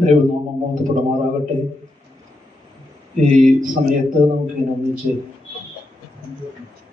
ദൈവനാമം മഹത്വപ്പെടുമാറാകട്ടെ. ഈ സമയത്ത് നമുക്കിങ്ങനെ ഒന്നിച്ച്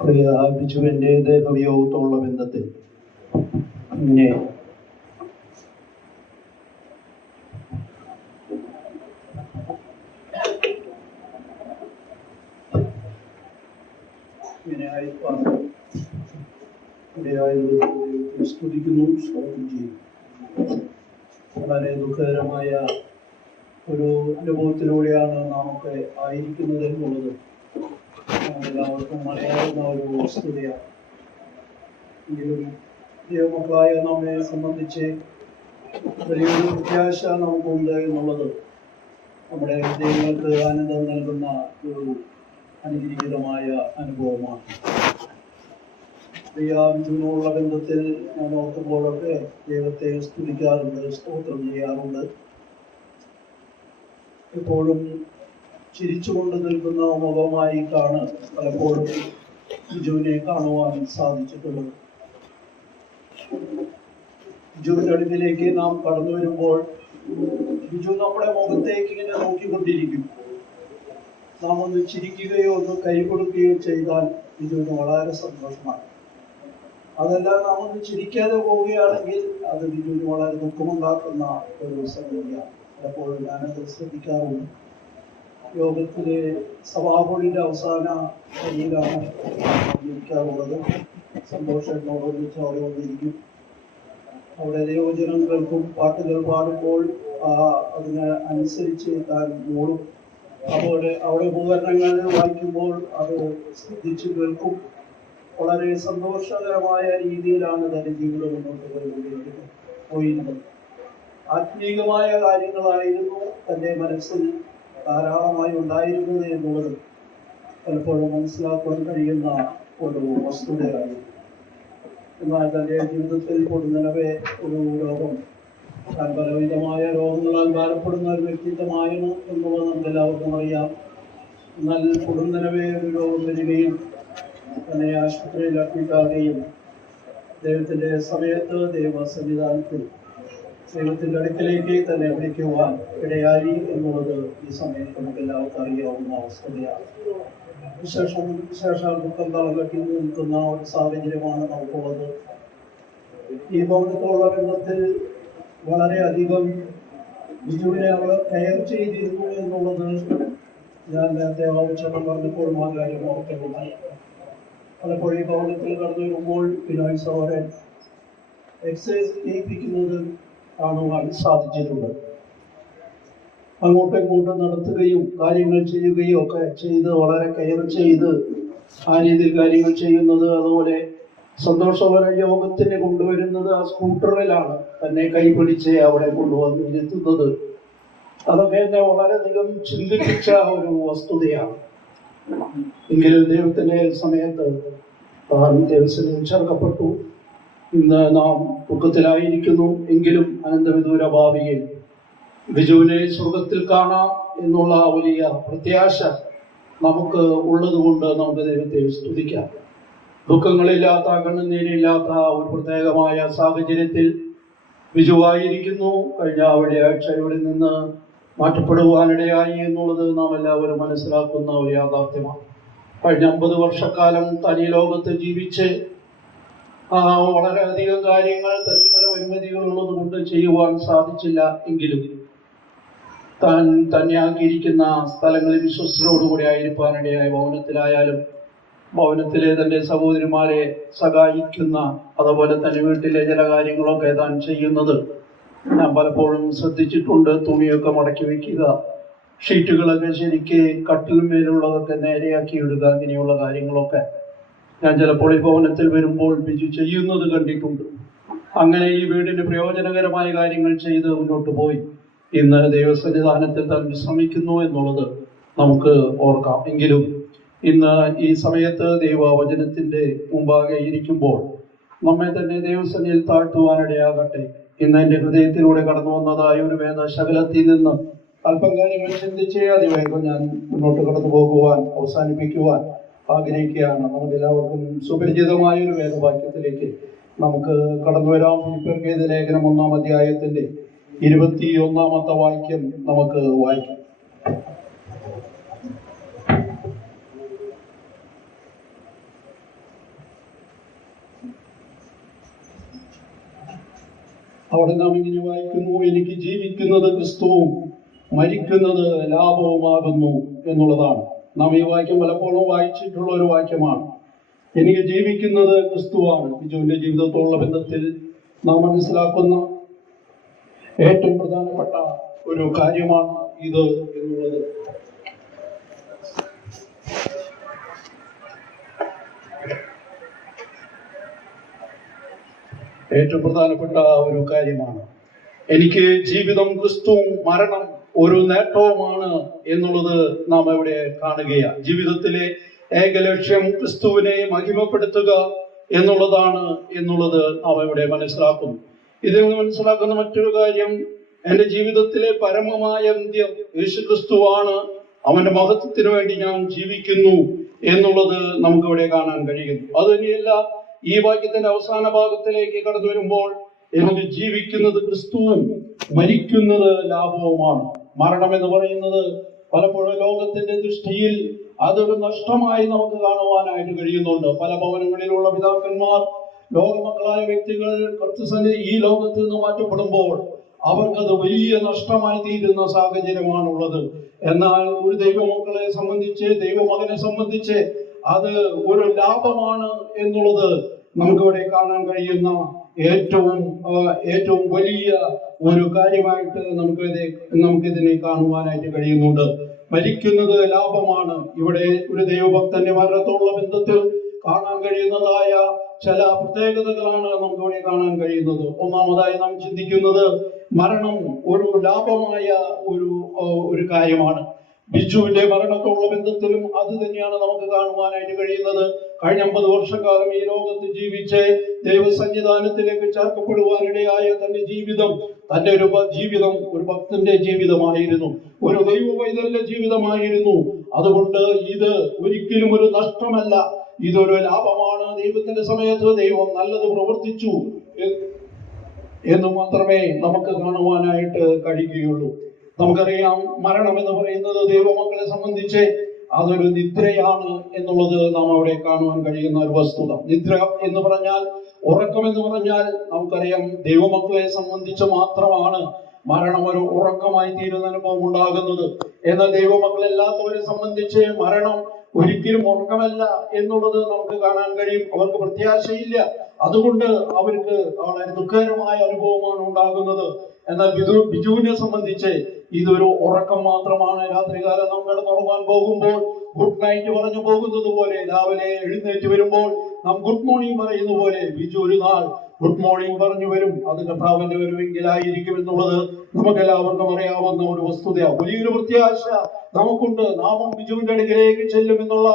പ്രിയ ബിജുവിൻ്റെ ദേഹവിയോഗത്തോടുള്ള ബന്ധത്തിൽ ഇങ്ങനെ സ്തുതിക്കുന്നു, സ്തോത്രം ചെയ്യും. വളരെ ദുഃഖകരമായ ഒരു അനുഭവത്തിലൂടെയാണ് നാമൊക്കെ ആയിരിക്കുന്നത് എന്നുള്ളത് എല്ലാവർക്കും അറിയാവുന്ന ഒരു വസ്തുതയാണ്. എങ്കിലും ദൈവമക്കളായ നമ്മെ സംബന്ധിച്ച് വലിയൊരു പ്രത്യാശ നമുക്കുണ്ട് എന്നുള്ളത് നമ്മുടെ ദൈവങ്ങൾക്ക് ആനന്ദം നൽകുന്ന ഒരു അനുഗ്രഹീതമായ അനുഭവമാണ്. പ്രിയാവിനുള്ള ബന്ധത്തിൽ ഞാൻ ഓർക്കുമ്പോഴൊക്കെ ദൈവത്തെ സ്തുതിക്കാറുണ്ട്, സ്തോത്രം ചെയ്യാറുണ്ട്. എപ്പോഴും ചിരിച്ചുകൊണ്ട് നിൽക്കുന്ന മുഖമായിട്ടാണ് പലപ്പോഴും ബിജുവിനെ കാണുവാൻ സാധിച്ചിട്ടുള്ളത്. ബിജുവിൻ്റെ അടുക്കിലേക്ക് നാം കടന്നു വരുമ്പോൾ ബിജു നമ്മുടെ മുഖത്തേക്ക് ഇങ്ങനെ നോക്കിക്കൊണ്ടിരിക്കും. നാം ഒന്ന് ചിരിക്കുകയോ ഒന്ന് കൈ കൊടുക്കുകയോ ചെയ്താൽ ബിജുവിന് വളരെ സന്തോഷമാണ്. അതല്ല, നാം ഒന്ന് ചിരിക്കാതെ പോവുകയാണെങ്കിൽ അത് ബിജുവിന് വളരെ ദുഃഖമുണ്ടാക്കുന്ന ഒരു സംഗതിയാണ്. പലപ്പോഴും ഞാനത് ശ്രദ്ധിക്കാറുണ്ട്. യോഗത്തിലെ സഭാപൊഴിയുടെ അവസാന വരിയിലാണ് ഇരിക്കാറുള്ളത്. സന്തോഷത്തോടൊന്നിച്ച് അവിടെ വന്നിരിക്കും. അവിടെ ദൈവവചനം കേൾക്കും, പാട്ടുകൾ പാടുമ്പോൾ അതിന് അനുസരിച്ച് താൻ മൂളും. അതുപോലെ അവിടെ ഉപകരണങ്ങൾ വായിക്കുമ്പോൾ അത് ശ്രദ്ധിച്ച് കേൾക്കും. വളരെ സന്തോഷകരമായ രീതിയിലാണ് തൻ്റെ ജീവിതം മുന്നോട്ട് പോയിരുന്നത്. ആത്മീകമായ കാര്യങ്ങളായിരുന്നു തൻ്റെ മനസ്സിൽ ധാരാളമായി ഉണ്ടായിരുന്നത് എന്നുള്ളത് പലപ്പോഴും മനസ്സിലാക്കാൻ കഴിയുന്ന ഒരു വസ്തുതയായിരുന്നു. എന്നാൽ തൻ്റെ ജീവിതത്തിൽ പൊടുന്നനവെ ഒരു രോഗം, താൻ പലവിധമായ രോഗങ്ങളാൽ ഭാരപ്പെടുന്ന ഒരു വ്യക്തിത്വമായിരുന്നു എന്നുള്ളത് നമുക്ക് എല്ലാവർക്കും അറിയാം. എന്നാൽ പൊടുന്നനവെ ഒരു രോഗം വരികയും തന്നെ ആശുപത്രിയിൽ അഡ്മിറ്റാകുകയും ദൈവത്തിൻ്റെ സമയത്ത് ദൈവസന്നിധാനത്തിൽ ദൈവത്തിൻ്റെ അടുക്കലേക്ക് തന്നെ വിളിക്കുവാൻ ഇടയായി എന്നുള്ളത് ഈ സമയത്ത് നമുക്ക് എല്ലാവർക്കും അറിയാവുന്ന വസ്തുതയാണ്. വിശേഷാൽ ദുഃഖം തളകട്ടി നിൽക്കുന്ന ഒരു സാഹചര്യമാണ് നമുക്കുള്ളത്. ഈ ഭവനത്തോടുള്ള ബന്ധത്തിൽ വളരെയധികം ബിജുവിനെ അവർ കെയർ ചെയ്തിരുന്നു എന്നുള്ളത് ഞാൻ നേരത്തെ ആവശ്യം പറഞ്ഞപ്പോഴും ആ കാര്യം ഓർക്കുന്നുണ്ടായി. പലപ്പോഴും ഈ ഭവനത്തിൽ കടന്നു വരുമ്പോൾ ബിനോയ് സഹോദരൻ എക്സസൈസ് ചെയ്യിപ്പിക്കുന്നത് കാണുവാൻ സാധിച്ചിട്ടുണ്ട്. അങ്ങോട്ടും ഇങ്ങോട്ടും നടത്തുകയും കാര്യങ്ങൾ ചെയ്യുകയും ഒക്കെ ചെയ്ത് വളരെ കെയർ ചെയ്ത് ആ രീതിയിൽ കാര്യങ്ങൾ ചെയ്യുന്നത്. അതുപോലെ സന്തോഷപര യോഗത്തിന് കൊണ്ടുവരുന്നത് ആ സ്കൂട്ടറിലാണ് തന്നെ കൈപിടിച്ച് അവിടെ കൊണ്ടുവന്നിരുത്തുന്നത്. അതൊക്കെ എന്നെ വളരെയധികം ചിന്തിപ്പിച്ച ഒരു വസ്തുതയാണ്. എങ്കിലും ദൈവത്തിൻ്റെ സമയത്ത് ദൈവത്തിന് ചേർക്കപ്പെട്ടു. ഇന്ന് നാം ദുഃഖത്തിലായിരിക്കുന്നു. എങ്കിലും അനന്തവിദൂര ഭാവിയിൽ ബിജുവിനെ സ്വർഗത്തിൽ കാണാം എന്നുള്ള വലിയ പ്രത്യാശ നമുക്ക് ഉള്ളതുകൊണ്ട് നമുക്ക് ദൈവത്തെ സ്തുതിക്കാം. ദുഃഖങ്ങളില്ലാത്ത, കണ്ണുനീരില്ലാത്ത ഒരു പ്രത്യേകമായ സാഹചര്യത്തിൽ ബിജുവായിരിക്കുന്നു. കഴിഞ്ഞ വെള്ളിയാഴ്ച ഇവിടെ നിന്ന് മാറ്റപ്പെടുവാനിടയായി എന്നുള്ളത് നാം എല്ലാവരും മനസ്സിലാക്കുന്ന ഒരു യാഥാർത്ഥ്യമാണ്. കഴിഞ്ഞ 50 വർഷക്കാലം തനി ലോകത്ത് ജീവിച്ച് വളരെയധികം കാര്യങ്ങൾ തനിക്ക് പല പരിമിതികളുള്ളത് കൊണ്ട് ചെയ്യുവാൻ സാധിച്ചില്ല. എങ്കിലും താൻ തന്നെയാക്കിയിരിക്കുന്ന സ്ഥലങ്ങളിൽ വിശ്വസ്തരോടുകൂടി ആയിരിക്കാനിടയായി ഭവനത്തിലായാലും ഭവനത്തിലെ തൻ്റെ സഹോദരിമാരെ സഹായിക്കുന്ന, അതുപോലെ തന്നെ വീട്ടിലെ ചില കാര്യങ്ങളൊക്കെ താൻ ചെയ്യുന്നത് ഞാൻ പലപ്പോഴും ശ്രദ്ധിച്ചിട്ടുണ്ട്. തുണിയൊക്കെ മടക്കി വയ്ക്കുക, ഷീറ്റുകളൊക്കെ ശരിക്ക് കട്ടിലുമേലുള്ളതൊക്കെ നേരെയാക്കി ഇടുക, ഇങ്ങനെയുള്ള കാര്യങ്ങളൊക്കെ ഞാൻ ചിലപ്പോൾ ഈ ഭവനത്തിൽ വരുമ്പോൾ ബിജു ചെയ്യുന്നത് കണ്ടിട്ടുണ്ട്. അങ്ങനെ ഈ വീടിന് പ്രയോജനകരമായ കാര്യങ്ങൾ ചെയ്ത് മുന്നോട്ട് പോയി ഇന്ന് ദൈവസന്നിധാനത്തിൽ താൻ വിശ്രമിക്കുന്നു എന്നുള്ളത് നമുക്ക് ഓർക്കാം. എങ്കിലും ഇന്ന് ഈ സമയത്ത് ദൈവവചനത്തിൻ്റെ മുമ്പാകെ ഇരിക്കുമ്പോൾ നമ്മെ തന്നെ ദൈവസന്നിധിയിൽ താഴ്ത്തുവാനിടയാകട്ടെ. ഇന്ന് എൻ്റെ ഹൃദയത്തിലൂടെ കടന്നു വന്നതായ ഒരു വേദശകലത്തിൽ നിന്ന് അല്പം കാര്യങ്ങൾ ചിന്തിച്ച് അതിവേഗം ഞാൻ മുന്നോട്ട് കടന്നു പോകുവാൻ അവസാനിപ്പിക്കുവാൻ ആഗ്രഹിക്കുകയാണ്. നമുക്ക് എല്ലാവർക്കും സുപരിചിതമായ ഒരു വേദവാക്യത്തിലേക്ക് നമുക്ക് കടന്നു വരാം. ഫിലിപ്പിയർക്ക് എഴുതിയ ലേഖനം 1-ാം അധ്യായത്തിൻ്റെ 21 വാക്യം നമുക്ക് വായിക്കാം. അവിടെ നാം ഇങ്ങനെ വായിക്കുന്നു, എനിക്ക് ജീവിക്കുന്നത് ക്രിസ്തുവും മരിക്കുന്നത് ലാഭവുമാകുന്നു എന്നുള്ളതാണ്. നാം ഈ വാക്യം പലപ്പോഴും വായിച്ചിട്ടുള്ള ഒരു വാക്യമാണ്. എനിക്ക് ജീവിക്കുന്നത് ക്രിസ്തുവാണ്. ബിജുവിന്റെ ജീവിതത്തോടുള്ള ബന്ധത്തിൽ നാം മനസ്സിലാക്കുന്ന ഏറ്റവും പ്രധാനപ്പെട്ട ഒരു കാര്യമാണ് ഇത് എന്നുള്ളത്. ഏറ്റവും പ്രധാനപ്പെട്ട ഒരു കാര്യമാണ്. എനിക്ക് ജീവിതം ക്രിസ്തുവും മരണം ഒരു നേട്ടവുമാണ് എന്നുള്ളത് നാം ഇവിടെ കാണുകയാണ്. ജീവിതത്തിലെ ഏക ലക്ഷ്യം ക്രിസ്തുവിനെ മഹിമപ്പെടുത്തുക എന്നുള്ളത് നാം ഇവിടെ മനസ്സിലാക്കുന്നു. ഇതിൽ നിന്ന് മനസ്സിലാക്കുന്ന മറ്റൊരു കാര്യം, എന്റെ ജീവിതത്തിലെ പരമമായ അന്ത്യം യേശു ക്രിസ്തുവാണ്. അവന്റെ മഹത്വത്തിന് വേണ്ടി ഞാൻ ജീവിക്കുന്നു എന്നുള്ളത് നമുക്കിവിടെ കാണാൻ കഴിയുന്നു. അത് തന്നെയല്ല, ഈ വാക്യത്തിന്റെ അവസാന ഭാഗത്തിലേക്ക് കടന്നു വരുമ്പോൾ, എനിക്ക് ജീവിക്കുന്നത് ക്രിസ്തുവും മരിക്കുന്നത് ലാഭവുമാണ്. മരണം എന്ന് പറയുന്നത് പലപ്പോഴും ലോകത്തിന്റെ ദൃഷ്ടിയിൽ അതൊരു നഷ്ടമായി നമുക്ക് കാണുവാനായിട്ട് കഴിയുന്നുണ്ട്. പല ഭവനങ്ങളിലുള്ള പിതാക്കന്മാർ, ലോകമക്കളായ വ്യക്തികൾ ഈ ലോകത്ത് നിന്ന് മാറ്റപ്പെടുമ്പോൾ അവർക്കത് വലിയ നഷ്ടമായി തീരുന്ന സാഹചര്യമാണുള്ളത്. എന്നാൽ ഒരു ദൈവമക്കളെ സംബന്ധിച്ച്, ദൈവമകനെ സംബന്ധിച്ച് അത് ഒരു ലാഭമാണ് എന്നുള്ളത് നമുക്കിവിടെ കാണാൻ കഴിയുന്ന ഏറ്റവും വലിയ ഒരു കാര്യമായിട്ട് നമുക്കിതിനെ കാണുവാനായിട്ട് കഴിയുന്നുണ്ട്. മരിക്കുന്നത് ലാഭമാണ്. ഇവിടെ ഒരു ദൈവഭക്തന്റെ മരണത്തോടുള്ള ബന്ധത്തിൽ കാണാൻ കഴിയുന്നതായ ചില പ്രത്യേകതകളാണ് നമുക്കിവിടെ കാണാൻ കഴിയുന്നത്. ഒന്നാമതായി നാം ചിന്തിക്കുന്നത്, മരണം ഒരു ലാഭമായ ഒരു കാര്യമാണ്. ബിജുവിന്റെ മരണത്തോടുള്ള ബന്ധത്തിലും അത് തന്നെയാണ് നമുക്ക് കാണുവാനായിട്ട് കഴിയുന്നത്. കഴിഞ്ഞ 50 വർഷക്കാലം ഈ ലോകത്ത് ജീവിച്ച് ദൈവസന്നിധാനത്തിലേക്ക് ചേർക്കപ്പെടുവാനിടയായ തന്റെ ജീവിതം ഒരു ഭക്തന്റെ ജീവിതമായിരുന്നു, ഒരു ദൈവ പൈതലിന്റെ ജീവിതമായിരുന്നു. അതുകൊണ്ട് ഇത് ഒരിക്കലും ഒരു നഷ്ടമല്ല, ഇതൊരു ലാഭമാണ്. ദൈവത്തിന്റെ സമയത്ത് ദൈവം നല്ലത് പ്രവർത്തിച്ചു എന്ന് മാത്രമേ നമുക്ക് കാണുവാനായിട്ട് കഴിയുകയുള്ളൂ. നമുക്കറിയാം, മരണം എന്ന് പറയുന്നത് ദൈവമക്കളെ സംബന്ധിച്ച് അതൊരു നിദ്രയാണ് എന്നുള്ളത് നാം അവിടെ കാണുവാൻ കഴിയുന്ന ഒരു വസ്തുത. നിദ്ര എന്ന് പറഞ്ഞാൽ, ഉറക്കം എന്ന് പറഞ്ഞാൽ നമുക്കറിയാം ദൈവമക്കളെ സംബന്ധിച്ച് മാത്രമാണ് മരണം ഒരു ഉറക്കമായി തീരുന്ന അനുഭവം ഉണ്ടാകുന്നത്. എന്നാൽ ദൈവമക്കളല്ലാത്തവരെ സംബന്ധിച്ച് മരണം ഒരിക്കലും ഉറക്കമല്ല എന്നുള്ളത് നമുക്ക് കാണാൻ കഴിയും. അവർക്ക് പ്രത്യാശയില്ല. അതുകൊണ്ട് അവർക്ക് വളരെ ദുഃഖകരമായ അനുഭവമാണ് ഉണ്ടാകുന്നത്. എന്നാൽ ബിജുവിനെ സംബന്ധിച്ച് ഇതൊരു ഉറക്കം മാത്രമാണ്. രാത്രികാലം നാം കിടന്നുറങ്ങാൻ പോകുമ്പോൾ ഗുഡ് നൈറ്റ് പറഞ്ഞു പോകുന്നത് പോലെ, രാവിലെ എഴുന്നേറ്റ് വരുമ്പോൾ നാം ഗുഡ് മോർണിംഗ് പറയുന്ന പോലെ ബിജു ഒരു നാൾ ഗുഡ് മോർണിംഗ് പറഞ്ഞു വരും. അത് കർത്താവിന്റെ വരുമെങ്കിലായിരിക്കും എന്നുള്ളത് നമുക്കെല്ലാവർക്കും അറിയാവുന്ന ഒരു വസ്തുതയാണ്. വലിയൊരു പ്രത്യാശ നമുക്കുണ്ട്. നാമും ബിജുവിന്റെ അടുക്കിലേക്ക് ചെല്ലും എന്നുള്ള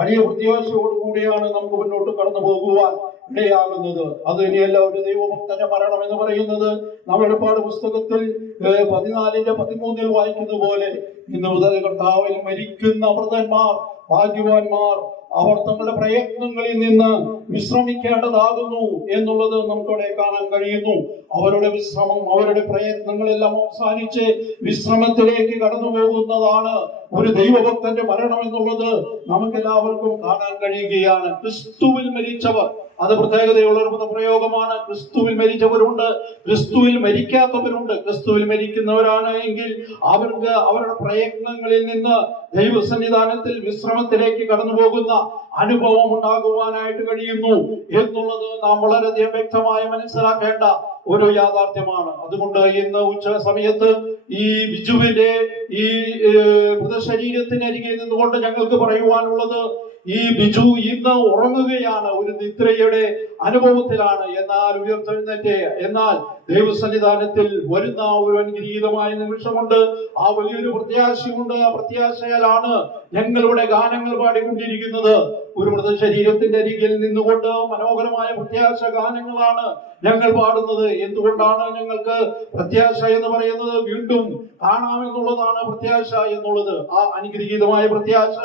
വലിയ പ്രത്യാശയോടുകൂടിയാണ് നമുക്ക് മുന്നോട്ട് കടന്നു പോകുവാൻ ഇടയാകുന്നത്. അത് തന്നെയല്ല, ഒരു ദൈവഭക്തന്റെ മരണം എന്ന് പറയുന്നത് നാം വെളിപ്പാട് പുസ്തകത്തിൽ 14:13 വായിക്കുന്ന പോലെ, ഇന്ന് മുതൽ കർത്താവിൽ മരിക്കുന്ന വൃദ്ധന്മാർ ഭാഗ്യവാന്മാർ, അവർ തങ്ങളുടെ പ്രയത്നങ്ങളിൽ നിന്ന് വിശ്രമിക്കേണ്ടതാകുന്നു എന്നുള്ളത് നമുക്കവിടെ കാണാൻ കഴിയുന്നു. അവരുടെ വിശ്രമം, അവരുടെ പ്രയത്നങ്ങളെല്ലാം അവസാനിച്ച് വിശ്രമത്തിലേക്ക് കടന്നു പോകുന്നതാണ് ഒരു ദൈവഭക്തന്റെ മരണം എന്നുള്ളത് നമുക്കെല്ലാവർക്കും കാണാൻ കഴിയുകയാണ്. ക്രിസ്തുവിൽ മരിച്ചവർ, അത് പ്രത്യേകതയുള്ള ഒരു പദപ്രയോഗമാണ്. ക്രിസ്തുവിൽ മരിച്ചവരുണ്ട്, ക്രിസ്തുവിൽ മരിക്കാത്തവരുണ്ട്. ക്രിസ്തുവിൽ മരിക്കുന്നവരാണ് എങ്കിൽ അവർക്ക് അവരുടെ പ്രയത്നങ്ങളിൽ നിന്ന് ദൈവസന്നിധാനത്തിൽ വിശ്രമത്തിലേക്ക് കടന്നു പോകുന്ന അനുഭവം ഉണ്ടാകുവാനായിട്ട് കഴിയുന്നു എന്നുള്ളത് നാം വളരെയധികം വ്യക്തമായി മനസ്സിലാക്കേണ്ട ഒരു യാഥാർത്ഥ്യമാണ്. അതുകൊണ്ട് ഇന്ന് ഉച്ച സമയത്ത് ഈ ബിജുവിന്റെ ഈ മൃതശരീരത്തിനരികെ നിന്നുകൊണ്ട് ഞങ്ങൾക്ക് പറയുവാനുള്ളത്, ഈ ബിജു ഇന്ന് ഉറങ്ങുകയാണ്, ഒരു നിദ്രയുടെ അനുഭവത്തിലാണ്. എന്നാൽ ഉയർത്തെഴുന്നേറ്റ്, എന്നാൽ ദൈവസന്നിധാനത്തിൽ വരുന്ന ഒരു അനുഗ്രഹീതമായ നിമിഷമുണ്ട്. ആ വലിയൊരു പ്രത്യാശയുണ്ട്. ആ പ്രത്യാശയാലാണ് ഞങ്ങളുടെ ഗാനങ്ങൾ പാടിക്കൊണ്ടിരിക്കുന്നത്. ഒരു മൃതശരീരത്തിന്റെ അരികിൽ നിന്നുകൊണ്ട് മനോഹരമായ പ്രത്യാശ ഗാനങ്ങളാണ് ഞങ്ങൾ പാടുന്നത്. എന്തുകൊണ്ടാണ് ഞങ്ങൾക്ക് പ്രത്യാശ എന്ന് പറയുന്നത്? വീണ്ടും കാണാമെന്നുള്ളതാണ് പ്രത്യാശ എന്നുള്ളത്. ആ അനുഗ്രഹീതമായ പ്രത്യാശ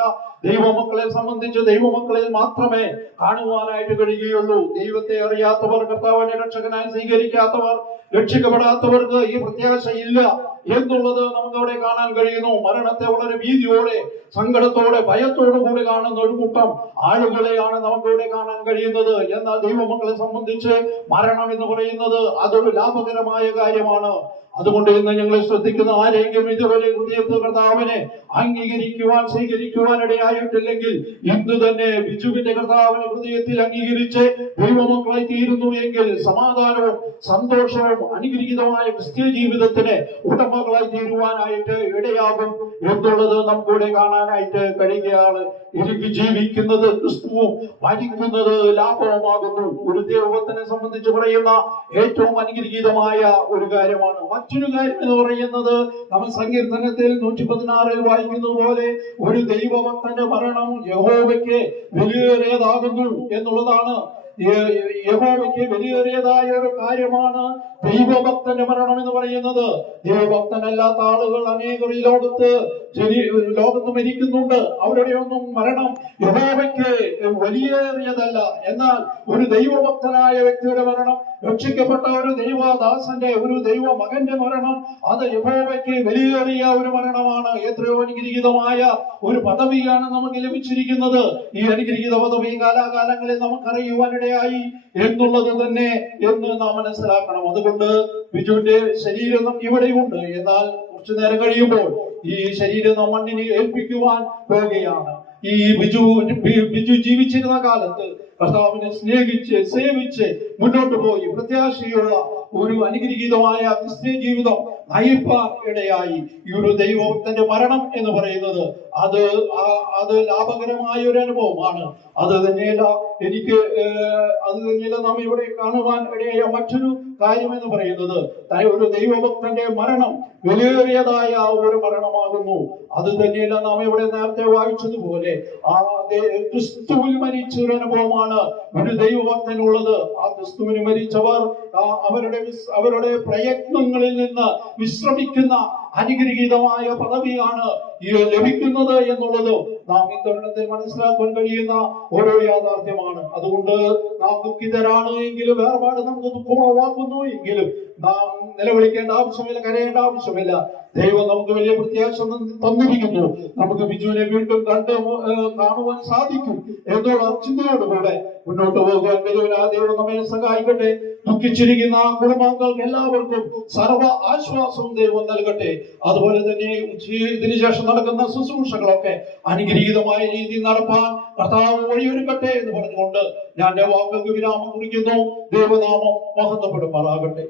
ദൈവമക്കളെ സംബന്ധിച്ച് ദൈവമക്കളിൽ മാത്രമേ കാണുവാനായിട്ട് കഴിയുകയുള്ളൂ. ദൈവത്തെ അറിയാത്തവർ, കർത്താവിനെ രക്ഷകനായി സ്വീകരിക്കാത്തവർ രക്ഷിക്കപ്പെടാത്തവർക്ക് ഈ പ്രത്യാശയില്ല എന്നുള്ളത് നമുക്ക് അവിടെ കാണാൻ കഴിയുന്നു. മരണത്തെ വളരെ ഭീതിയോടെ, സങ്കടത്തോടെ, ഭയത്തോടു കൂടി കാണുന്ന ഒരു കൂട്ടം ആളുകളെയാണ് നമുക്കിവിടെ കാണാൻ കഴിയുന്നത്. എന്നാൽ ദൈവമക്കളെ സംബന്ധിച്ച് മരണം എന്ന് പറയുന്നത് അതൊരു ലാഭകരമായ കാര്യമാണ്. അതുകൊണ്ട് ഇന്ന് ഞങ്ങളെ ശ്രദ്ധിക്കുന്ന ആരെങ്കിലും ഇതുവരെ ഹൃദയത്തിൽ കർത്താവിനെ അംഗീകരിക്കുവാൻ, സ്വീകരിക്കുവാൻ ഇടയായിട്ടില്ലെങ്കിൽ ഇന്ന് തന്നെ ബിജുവിന്റെ കർത്താവിനെ ഹൃദയത്തിൽ അംഗീകരിച്ച് ദൈവമക്കളായി തീരുന്നു എങ്കിൽ സമാധാനവും സന്തോഷവും അനുഗ്രഹീതമായ ക്രിസ്തീയ ജീവിതത്തിന് ഉടമകളായി തീരുവാനായിട്ട് ഇടയാകും എന്നുള്ളത് നമുക്കിവിടെ കാണാനായിട്ട് കഴിയുകയാണ്. എനിക്ക് ജീവിക്കുന്നത് ക്രിസ്തുവും മരിക്കുന്നത് ലാഭവുമാകുന്നു. ഒരു ദൈവത്തിനെ സംബന്ധിച്ച് പറയുന്ന ഏറ്റവും അനുഗ്രഹീതമായ ഒരു കാര്യമാണ്. മറ്റൊരു കാര്യം എന്ന് പറയുന്നത് നമ്മൾ സങ്കീർത്തനത്തിൽ 116 വായിക്കുന്നത് പോലെ ഒരു ദൈവഭക്തന്റെ മരണം യഹോവയ്ക്ക് വിലയേറിയതാകുന്നു എന്നുള്ളതാണ്. യഹോവയ്ക്ക് വിലയേറിയതായ ഒരു കാര്യമാണ് ദൈവഭക്തന്റെ മരണം എന്ന് പറയുന്നത്. ദൈവഭക്തനല്ലാത്ത ആളുകൾ അനേകം ഈ ലോകത്ത് മരിക്കുന്നുണ്ട്. അവരുടെ ഒന്നും മരണം യഹോവയ്ക്ക് വലിയേറിയതല്ല. എന്നാൽ ഒരു ദൈവഭക്തനായ വ്യക്തിയുടെ മരണം, രക്ഷിക്കപ്പെട്ട ഒരു ദൈവദാസന്റെ, ഒരു ദൈവ മകന്റെ മരണം, അത് യഹോവയ്ക്ക് വലിയേറിയ ഒരു മരണമാണ്. എത്രയോ അനുഗ്രഹീതമായ ഒരു പദവിയാണ് നമുക്ക് ലഭിച്ചിരിക്കുന്നത്. ഈ അനുഗ്രഹീത പദവി കാലാകാലങ്ങളിൽ നമുക്കറിയുവാനിടയായി എന്നുള്ളത് തന്നെ എന്ന് നാം മനസ്സിലാക്കണം. അതുകൊണ്ട് ബിജുവിന്റെ ശരീരം ഇവിടെയുണ്ട്. എന്നാൽ കുറച്ചു നേരം കഴിയുമ്പോൾ ഈ ശരീരം നാം മണ്ണിനെ ഏൽപ്പിക്കുവാൻ പോകുകയാണ്. ഈ ബിജു ജീവിച്ചിരുന്ന കാലത്ത് കർത്താവിനെ സ്നേഹിച്ച് സേവിച്ച് മുന്നോട്ട് പോയി പ്രത്യാശയുള്ള ഒരു അനുഗ്രഹീതമായ ക്രിസ്തീയ ജീവിതം നയിപ്പാൻ ഇടയായി. ഈ ഒരു ദൈവത്തിന്റെ മരണം എന്ന് പറയുന്നത് അത് ലാഭകരമായ ഒരു അനുഭവമാണ്. അത് തന്നെയല്ല നാം ഇവിടെ കാണുവാൻ ഇടയായ മറ്റൊരു കാര്യം എന്ന് പറയുന്നത് ഒരു ദൈവഭക്തന്റെ മരണം വിലയേറിയതായ ഒരു മരണമാകുന്നു. അത് തന്നെയല്ല നാം ഇവിടെ നേരത്തെ വായിച്ചതുപോലെ ക്രിസ്തുവിൽ മരിച്ച ഒരു അനുഭവമാണ് ഒരു ദൈവഭക്തനുള്ളത്. ആ ക്രിസ്തുവിന് മരിച്ചവർ അവരുടെ പ്രയത്നങ്ങളിൽ നിന്ന് വിശ്രമിക്കുന്ന അനുഗ്രഹീതമായ പദവിയാണ് ലഭിക്കുന്നത് എന്നുള്ളത് നാം ഈ തരുണത്തിൽ മനസ്സിലാക്കാൻ കഴിയുന്ന ഓരോ യാഥാർത്ഥ്യമാണ്. അതുകൊണ്ട് നാം ദുഃഖിതരാണ് എങ്കിലും, വേർപാട് നമുക്ക് ദുഃഖമുളവാക്കുന്നു എങ്കിലും നാം നിലവിളിക്കേണ്ട ആവശ്യമില്ല, കരയേണ്ട ആവശ്യമില്ല. ദൈവം നമുക്ക് വലിയ പ്രത്യാശ തന്നിരിക്കുന്നു. നമുക്ക് ബിജുവിനെ വീണ്ടും കാണുവാൻ സാധിക്കും എന്നുള്ള ചിന്തയോടുകൂടെ മുന്നോട്ട് പോകുവാൻ ദൈവം നമ്മെ സഹായിക്കട്ടെ. ദുഃഖിച്ചിരിക്കുന്ന കുടുംബാംഗങ്ങൾക്ക് എല്ലാവർക്കും സർവ്വ ആശ്വാസവും ദൈവം നൽകട്ടെ. അതുപോലെ തന്നെ ഇതിനുശേഷം നടക്കുന്ന ശുശ്രൂഷകളൊക്കെ അനുഗ്രഹീതമായ രീതിയിൽ നടപ്പാൻ കർത്താവ് വഴിയൊരുക്കട്ടെ എന്ന് പറഞ്ഞുകൊണ്ട് ഞാൻ എന്റെ വാക്കുകൾക്ക് വിരാമം കുറിക്കുന്നു. ദൈവനാമം മഹത്വപ്പെടുമാറാകട്ടെ.